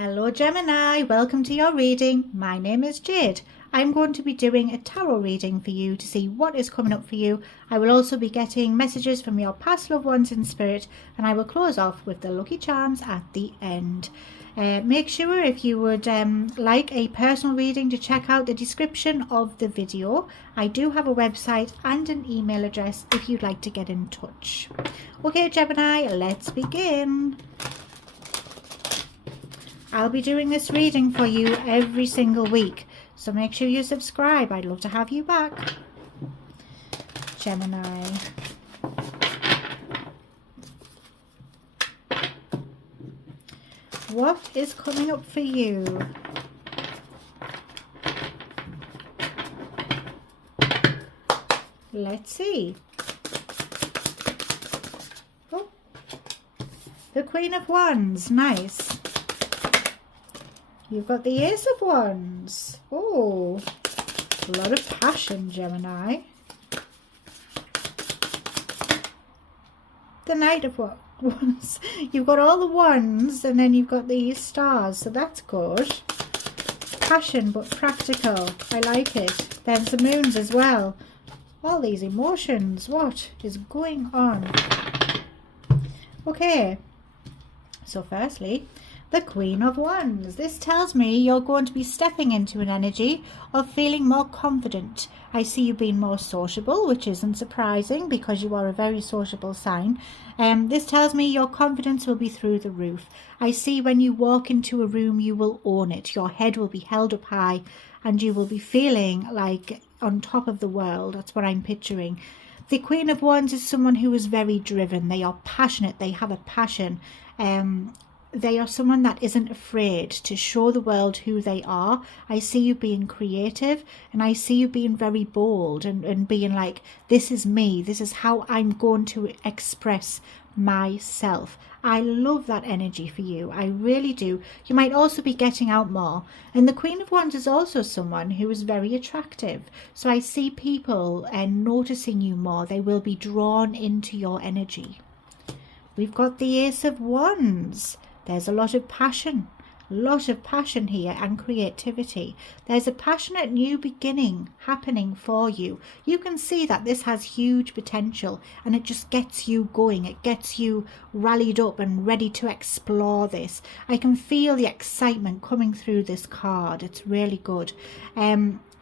Hello Gemini, welcome to your reading. My name is Jade. I'm going to be doing a tarot reading for you to see what is coming up for you. I will also be getting messages from your past loved ones in spirit, and I will close off with the lucky charms at the end. Make sure if you would like a personal reading to check out the description of the video. I do have a website and an email address if you'd like to get in touch. Okay Gemini, let's begin. I'll be doing this reading for you every single week, so make sure you subscribe. I'd love to have you back. Gemini. What is coming up for you? Let's see. Oh, the Queen of Wands, nice. You've got the Ace of Wands. Oh, a lot of passion, Gemini. The Knight of Wands. You've got all the wands and then you've got these stars, so that's good. Passion but practical. I like it. There's the moons as well. All these emotions. What is going on? Okay. So firstly, the Queen of Wands. This tells me you're going to be stepping into an energy of feeling more confident. I see you being more sociable, which isn't surprising because you are a very sociable sign. This tells me your confidence will be through the roof. I see when you walk into a room, you will own it. Your head will be held up high and you will be feeling like on top of the world. That's what I'm picturing. The Queen of Wands is someone who is very driven. They are passionate. They have a passion. They are someone that isn't afraid to show the world who they are. I see you being creative and I see you being very bold and being like, this is me. This is how I'm going to express myself. I love that energy for you. I really do. You might also be getting out more. And the Queen of Wands is also someone who is very attractive. So I see people noticing you more. They will be drawn into your energy. We've got the Ace of Wands. There's a lot of passion here and creativity. There's a passionate new beginning happening for you. You can see that this has huge potential and it just gets you going. It gets you rallied up and ready to explore this. I can feel the excitement coming through this card. It's really good.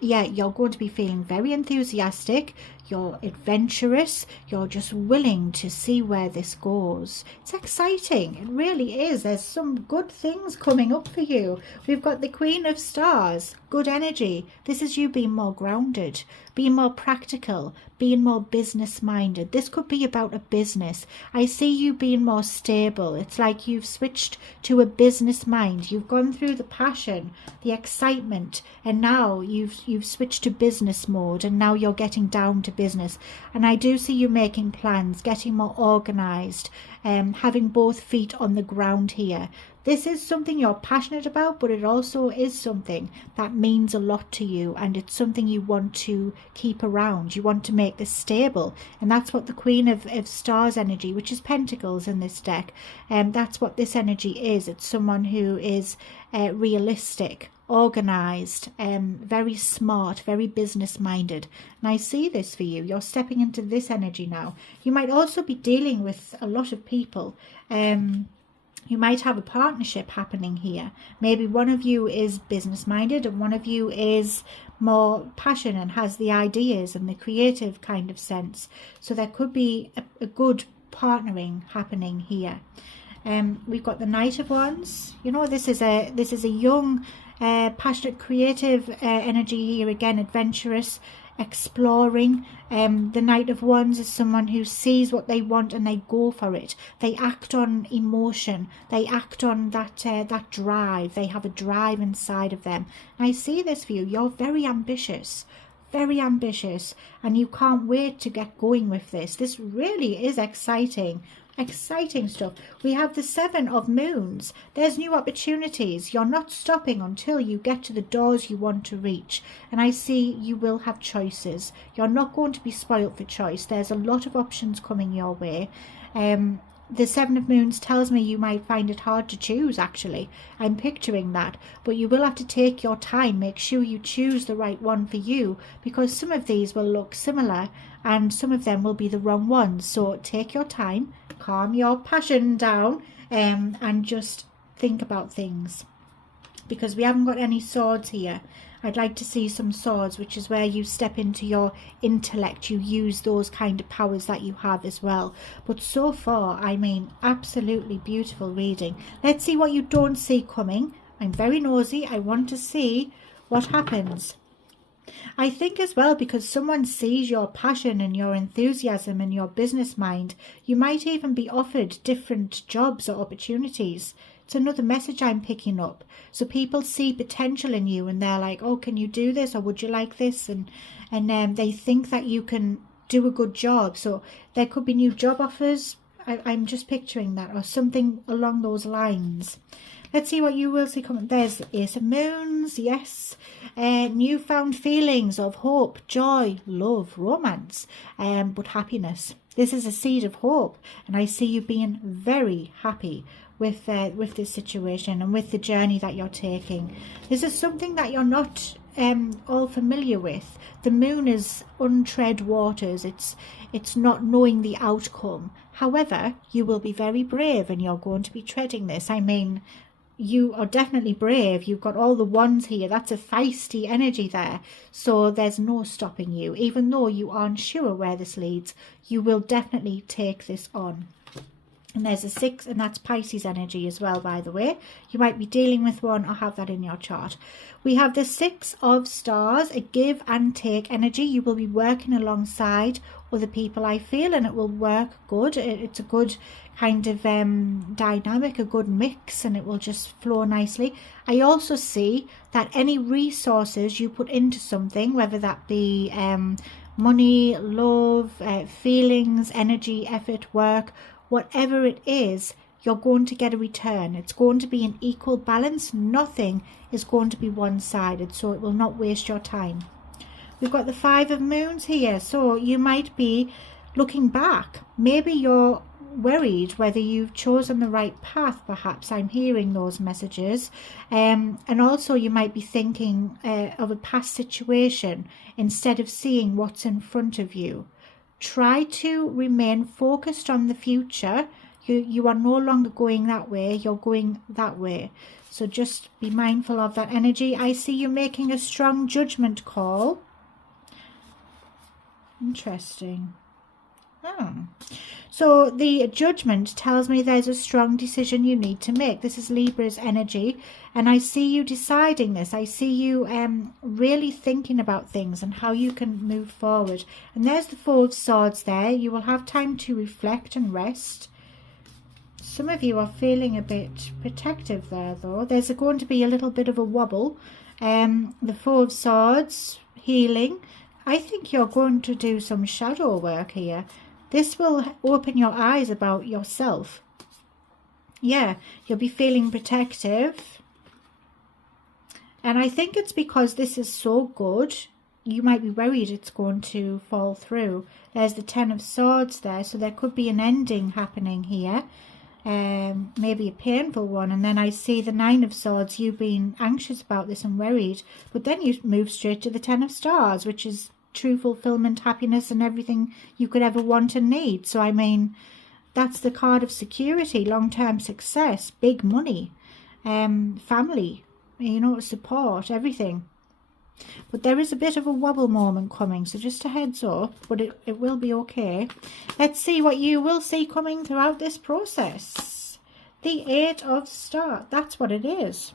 Yeah, you're going to be feeling very enthusiastic. You're adventurous. You're just willing to see where this goes. It's exciting. It really is. There's some good things coming up for you. We've got the Queen of Stars. Good energy. This is you being more grounded, being more practical, being more business minded. This could be about a business. I see you being more stable. It's like you've switched to a business mind. You've gone through the passion, the excitement, and now you've switched to business mode, and now you're getting down to business. And I do see you making plans, getting more organized, having both feet on the ground here. This is something you're passionate about, but it also is something that means a lot to you, and it's something you want to keep around. You want to make this stable, and that's what the Queen of Stars energy, which is Pentacles in this deck, that's what this energy is. It's someone who is realistic, organized, very smart, very business minded. And I see this for you. You're stepping into this energy now. You might also be dealing with a lot of people. You might have a partnership happening here. Maybe one of you is business minded and one of you is more passionate and has the ideas and the creative kind of sense. So there could be a good partnering happening here. We've got the Knight of Wands. You know, this is a young, passionate, creative energy here again, adventurous, exploring. The Knight of Wands is someone who sees what they want and they go for it. They act on emotion. They act on that drive. They have a drive inside of them. And I see this for you. You're very ambitious, and you can't wait to get going with this. This really is exciting. Exciting stuff. We have the Seven of Moons. There's new opportunities. You're not stopping until you get to the doors you want to reach. And I see you will have choices. You're not going to be spoilt for choice. There's a lot of options coming your way. the Seven of Moons tells me you might find it hard to choose, actually. I'm picturing that. But you will have to take your time. Make sure you choose the right one for you, because some of these will look similar and some of them will be the wrong ones. So take your time, calm your passion down, and just think about things. Because we haven't got any swords here. I'd like to see some swords, which is where you step into your intellect. You use those kind of powers that you have as well. But so far, I mean, absolutely beautiful reading. Let's see what you don't see coming. I'm very nosy. I want to see what happens. I think as well, because someone sees your passion and your enthusiasm and your business mind, you might even be offered different jobs or opportunities. It's another message I'm picking up. So people see potential in you and they're like, oh, can you do this, or would you like this? And they think that you can do a good job. So there could be new job offers. I'm just picturing that, or something along those lines. Let's see what you will see coming. There's the Ace of Moons, yes. Newfound feelings of hope, joy, love, romance, but happiness. This is a seed of hope, and I see you being very happy with this situation and with the journey that you're taking. This is something that you're not all familiar with. The moon is untread waters. It's not knowing the outcome. However, you will be very brave and you're going to be treading this. I mean, you are definitely brave. You've got all the wands here. That's a feisty energy there. So there's no stopping you. Even though you aren't sure where this leads, you will definitely take this on. And there's a 6, and that's Pisces energy as well, by the way. You might be dealing with one or have that in your chart. We have the 6 of Stars, a give and take energy. You will be working alongside other people, I feel, and it will work good. It's a good kind of dynamic, a good mix, and it will just flow nicely. I also see that any resources you put into something, whether that be money, love, feelings, energy, effort, work, whatever it is, you're going to get a return. It's going to be an equal balance. Nothing is going to be one-sided, so it will not waste your time. We've got the 5 of Moons here, so you might be looking back. Maybe you're worried whether you've chosen the right path, perhaps. I'm hearing those messages. And also you might be thinking of a past situation instead of seeing what's in front of you. Try to remain focused on the future. You are no longer going that way, you're going that way. So just be mindful of that energy. I see you making a strong judgment call. Interesting. So the judgment tells me there's a strong decision you need to make. This is Libra's energy, and I see you deciding this. I see you really thinking about things and how you can move forward. And there's the 4 of Swords there. You will have time to reflect and rest. Some of you are feeling a bit protective there, though. There's going to be a little bit of a wobble. The 4 of Swords, healing. I think you're going to do some shadow work here. This will open your eyes about yourself. Yeah, you'll be feeling protective. And I think it's because this is so good, you might be worried it's going to fall through. There's the 10 of Swords there, so there could be an ending happening here. Maybe a painful one. And then I see the 9 of Swords, you being anxious about this and worried. But then you move straight to the 10 of Stars, which is true fulfillment, happiness, and everything you could ever want and need. So I mean, that's the card of security, long-term success, big money, family, you know, support, everything. But there is a bit of a wobble moment coming, so just a heads up, but it will be okay. Let's see what you will see coming throughout this process. The 8 of Stars, that's what it is.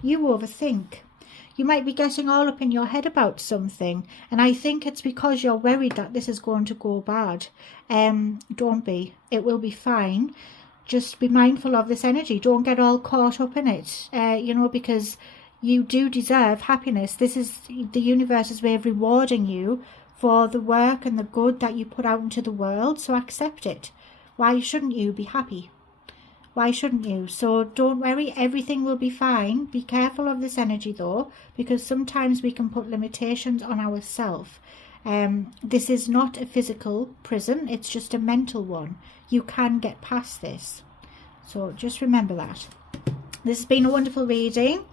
You overthink. You might be getting all up in your head about something, and I think it's because you're worried that this is going to go bad. Don't be. It will be fine. Just be mindful of this energy. Don't get all caught up in it, you know, because you do deserve happiness. This is the universe's way of rewarding you for the work and the good that you put out into the world, so accept it. Why shouldn't you be happy? Why shouldn't you? So don't worry, everything will be fine. Be careful of this energy though, because sometimes we can put limitations on ourselves. This is not a physical prison, it's just a mental one. You can get past this. So just remember that. This has been a wonderful reading.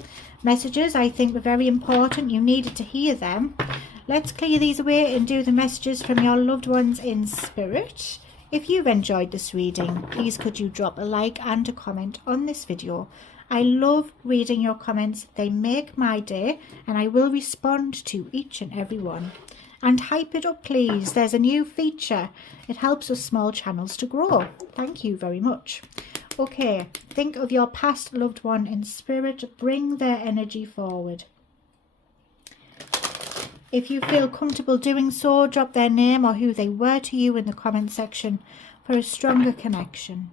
Messages, I think, were very important. You needed to hear them. Let's clear these away and do the messages from your loved ones in spirit. If you've enjoyed this reading, please could you drop a like and a comment on this video. I love reading your comments. They make my day, and I will respond to each and every one. And hype it up, please. There's a new feature. It helps us small channels to grow. Thank you very much. Okay, think of your past loved one in spirit. Bring their energy forward. If you feel comfortable doing so, drop their name or who they were to you in the comment section for a stronger connection.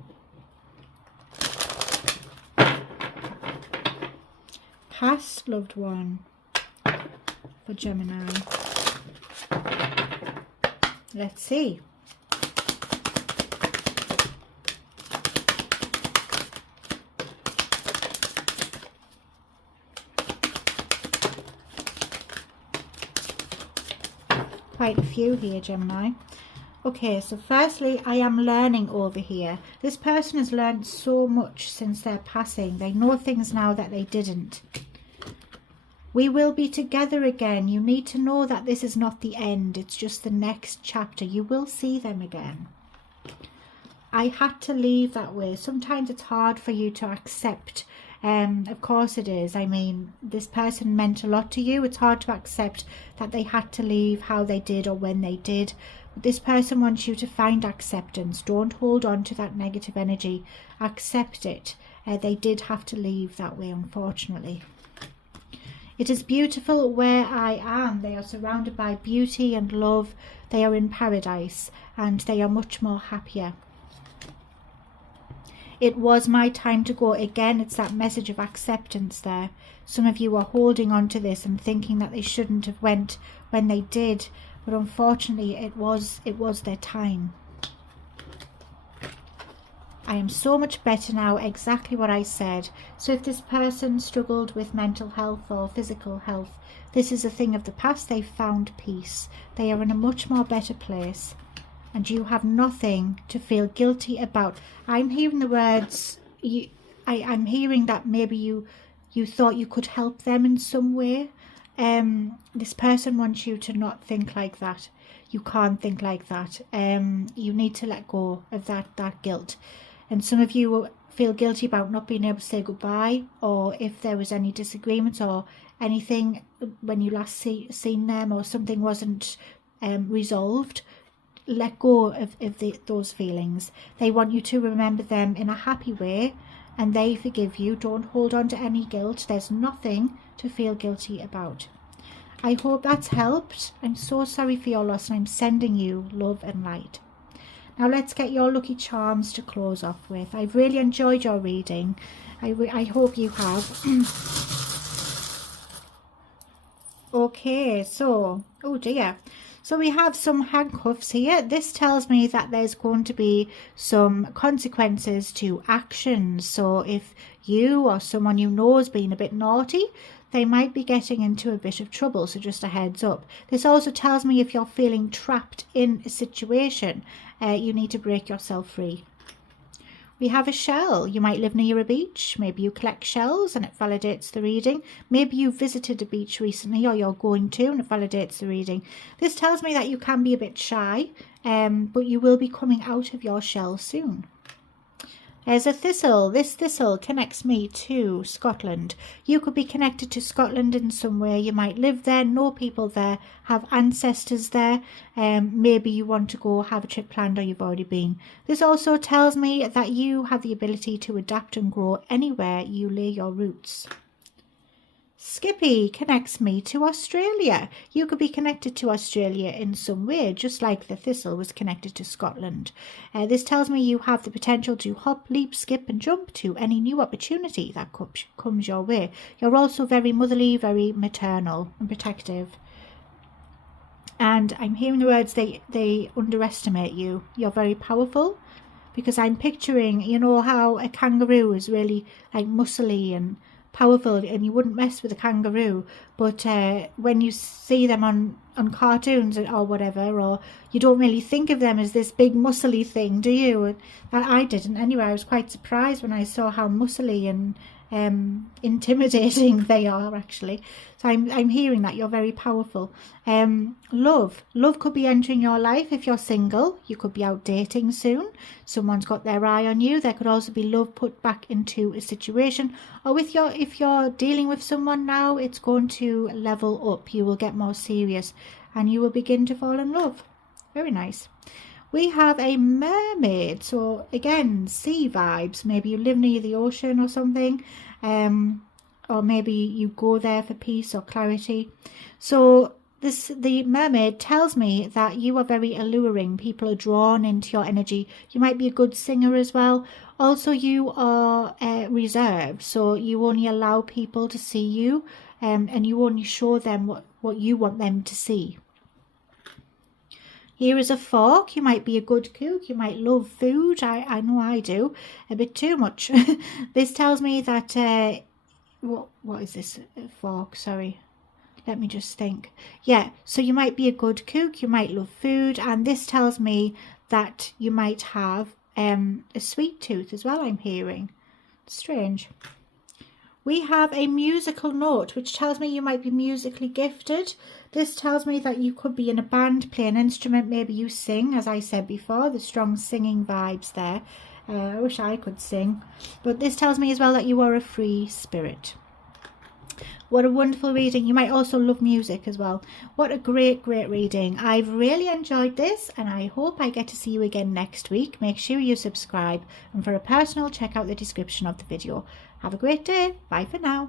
Past loved one for Gemini. Let's see. Quite a few here, Gemini. Okay, so firstly, I am learning over here. This person has learned so much since their passing. They know things now that they didn't. We will be together again. You need to know that this is not the end. It's just the next chapter. You will see them again. I had to leave that way. Sometimes it's hard for you to accept. Of course it is. I mean, this person meant a lot to you. It's hard to accept that they had to leave, how they did or when they did. But this person wants you to find acceptance. Don't hold on to that negative energy. Accept it. They did have to leave that way, unfortunately. It is beautiful where I am. They are surrounded by beauty and love. They are in paradise and they are much more happier. It was my time to go. Again, it's that message of acceptance there. Some of you are holding on to this and thinking that they shouldn't have went when they did, but unfortunately it was their time. I am so much better now, exactly what I said. So if this person struggled with mental health or physical health, this is a thing of the past. They found peace. They are in a much more better place. And you have nothing to feel guilty about. I'm hearing the words, I'm hearing that maybe you thought you could help them in some way. This person wants you to not think like that. You can't think like that. You need to let go of that guilt. And some of you feel guilty about not being able to say goodbye, or if there was any disagreements or anything when you last seen them, or something wasn't resolved. Let go of those feelings. They want you to remember them in a happy way, and they forgive you. Don't hold on to any guilt. There's nothing to feel guilty about. I hope that's helped. I'm so sorry for your loss, and I'm sending you love and light. Now let's get your lucky charms to close off with. I've really enjoyed your reading. I hope you have. Okay, so, oh dear. So we have some handcuffs here. This tells me that there's going to be some consequences to actions. So if you or someone you know has been a bit naughty, they might be getting into a bit of trouble. So just a heads up. This also tells me if you're feeling trapped in a situation, you need to break yourself free. We have a shell. You might live near a beach. Maybe you collect shells and it validates the reading. Maybe you visited a beach recently, or you're going to, and it validates the reading. This tells me that you can be a bit shy, but you will be coming out of your shell soon. There's a thistle. This thistle connects me to Scotland. You could be connected to Scotland in some way. You might live there, know people there, have ancestors there. Maybe you want to go have a trip planned, or you've already been. This also tells me that you have the ability to adapt and grow anywhere you lay your roots. Skippy connects me to Australia. You could be connected to Australia in some way, just like the thistle was connected to Scotland. This tells me you have the potential to hop, leap, skip and jump to any new opportunity that comes your way. You're also very motherly, very maternal and protective. And I'm hearing the words, they underestimate you. You're very powerful, because I'm picturing, you know how a kangaroo is really like muscly and powerful and you wouldn't mess with a kangaroo, but when you see them on cartoons or whatever, or you don't really think of them as this big muscly thing, do you? And I didn't anyway. I was quite surprised when I saw how muscly and intimidating they are, actually. So I'm hearing that you're very powerful. Love could be entering your life. If you're single, you could be out dating soon. Someone's got their eye on you. There could also be love put back into a situation, or if you're dealing with someone now, it's going to level up. You will get more serious and you will begin to fall in love. Very nice. We have a mermaid, so again, sea vibes. Maybe you live near the ocean or something, or maybe you go there for peace or clarity. So the mermaid tells me that you are very alluring. People are drawn into your energy. You might be a good singer as well. Also, you are reserved, so you only allow people to see you, and you only show them what you want them to see. Here is a fork. You might be a good cook. You might love food. I know I do. A bit too much. This tells me that... what is this? A fork, sorry. Let me just think. Yeah, so you might be a good cook. You might love food. And this tells me that you might have a sweet tooth as well, I'm hearing. Strange. We have a musical note, which tells me you might be musically gifted. This tells me that you could be in a band, play an instrument, maybe you sing, as I said before, the strong singing vibes there. I wish I could sing. But this tells me as well that you are a free spirit. What a wonderful reading. You might also love music as well. What a great reading. I've really enjoyed this, and I hope I get to see you again next week. Make sure you subscribe, and for a personal, check out the description of the video. Have a great day. Bye for now.